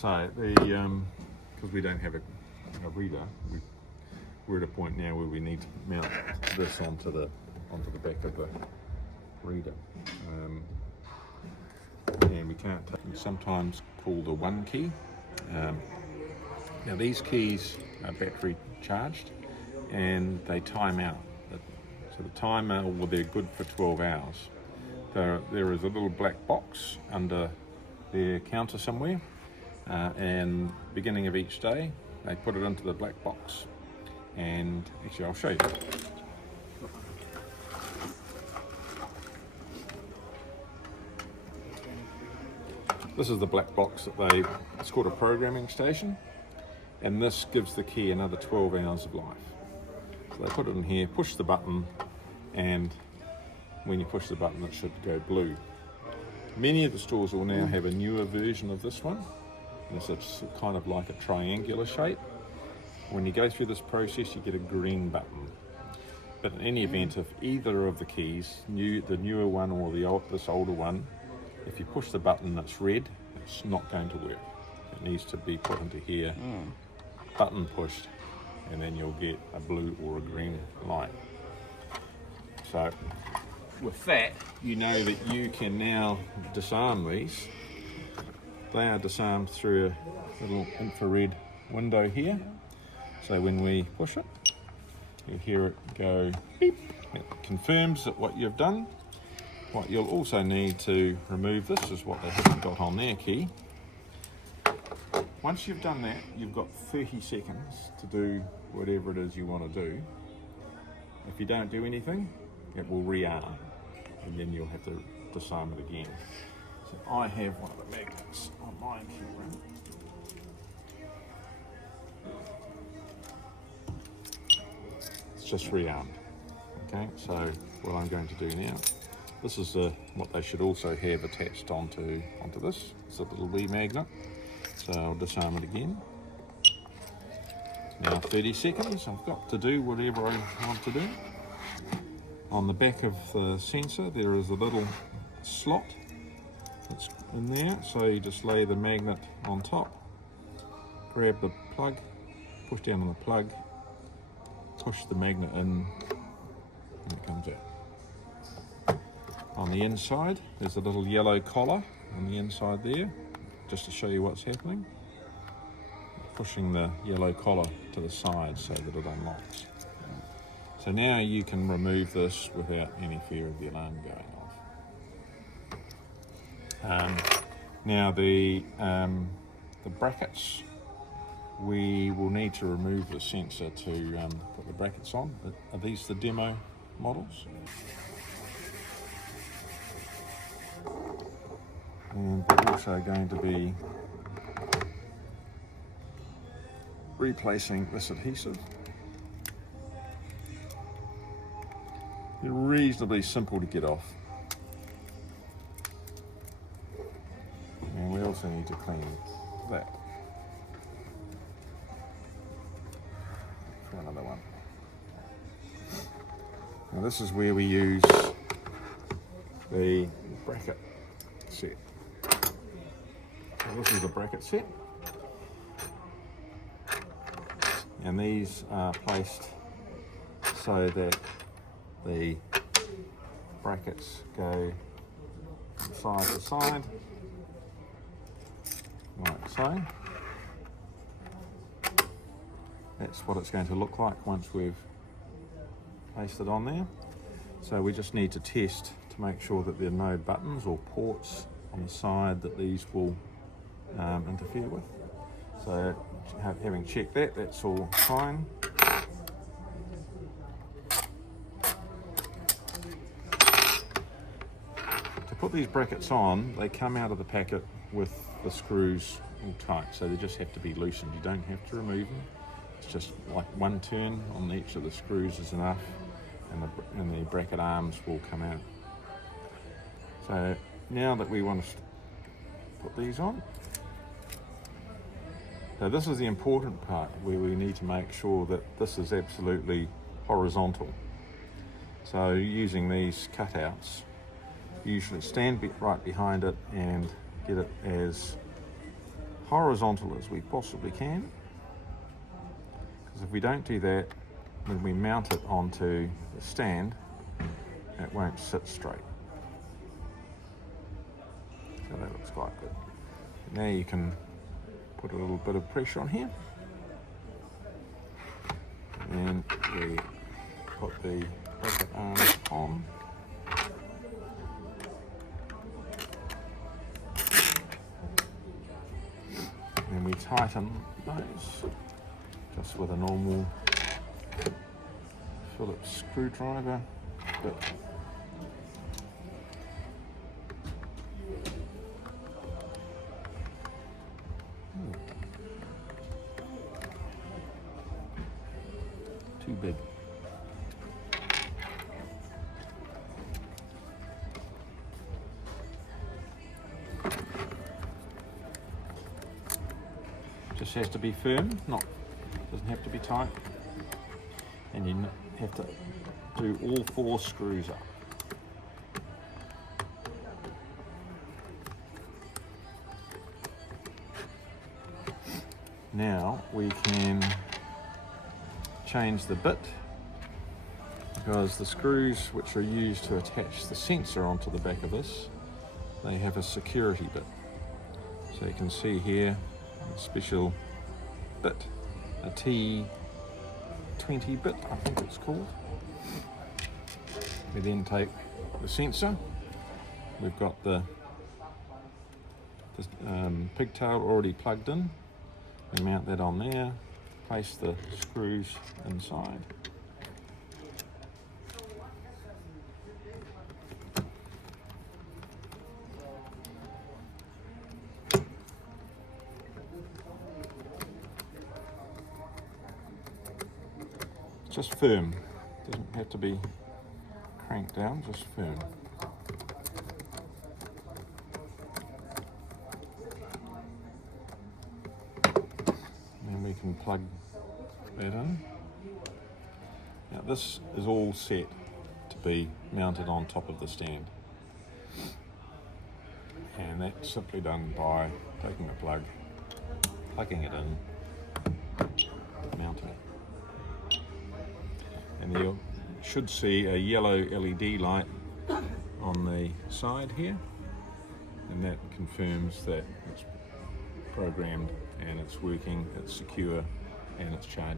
So the because we don't have a reader, we're at a point now where we need to mount this onto the back of the reader, and we can't sometimes called a 1 key. Now these keys are battery charged and they time out. So the timer, well, they're good for 12 hours. There is a little black box under their counter somewhere, and beginning of each day they put it into the black box, and actually I'll show you. This is the black box that it's called a programming station, and this gives the key another 12 hours of life. So they put it in here, push the button, and when you push the button it should go blue. Many of the stores will now have a newer version of this one, and it's kind of like a triangular shape. When you go through this process you get a green button. But in any event, if either of the keys, the newer one or this older one, if you push the button that's red, it's not going to work. It needs to be put into here, button pushed, and then you'll get a blue or a green light. So with that, you know that you can now disarm these. They are disarmed through a little infrared window here. So when we push it, you'll hear it go beep. It confirms that what you've done. What you'll also need to remove this is what they haven't got on their key. Once you've done that, you've got 30 seconds to do whatever it is you want to do. If you don't do anything, it will rearm, and then you'll have to disarm it again. So I have one of the magnets on my key ring. It's just rearmed. Okay, so what I'm going to do now, this is what they should also have attached onto this. It's a little wee magnet. So I'll disarm it again. Now 30 seconds, I've got to do whatever I want to do. On the back of the sensor there is a little slot that's in there, so you just lay the magnet on top, grab the plug, push down on the plug, push the magnet in, and it comes out. On the inside there's a little yellow collar on the inside there, just to show you what's happening. Pushing the yellow collar to the side so that it unlocks. So now you can remove this without any fear of the alarm going off. Now the brackets, we will need to remove the sensor to put the brackets on. Are these the demo models? And we're also going to be replacing this adhesive. They're reasonably simple to get off. And we also need to clean that. For another one. Now this is where we use the bracket set. So this is the bracket set. And these are placed so that the brackets go from side to side, like so. That's what it's going to look like once we've placed it on there. So we just need to test to make sure that there are no buttons or ports on the side that these will interfere with. So having checked that, that's all fine. To put these brackets on, they come out of the packet with the screws all tight, so they just have to be loosened. You don't have to remove them. It's just like one turn on each of the screws is enough, and the bracket arms will come out. So now that we want to put these on, so this is the important part where we need to make sure that this is absolutely horizontal. So using these cutouts, usually stand right behind it and get it as horizontal as we possibly can, because if we don't do that, when we mount it onto the stand, it won't sit straight. So that looks quite good. Now you can put a little bit of pressure on here, and we put the bracket arms on. And we tighten those just with a normal Phillips screwdriver bit. Too big. Just has to be firm, doesn't have to be tight. And you have to do all 4 screws up. Now we can change the bit, because the screws which are used to attach the sensor onto the back of this, they have a security bit. So you can see here a special bit, a T20 bit I think it's called. We then take the sensor, we've got the pigtail already plugged in, we mount that on there, place the screws inside. Just firm, doesn't have to be cranked down, just firm. Then we can plug that in. Now this is all set to be mounted on top of the stand, and that's simply done by taking the plug, plugging it in, mounting it. And you should see a yellow LED light on the side here, and that confirms that it's programmed and it's working, it's secure, and it's charging.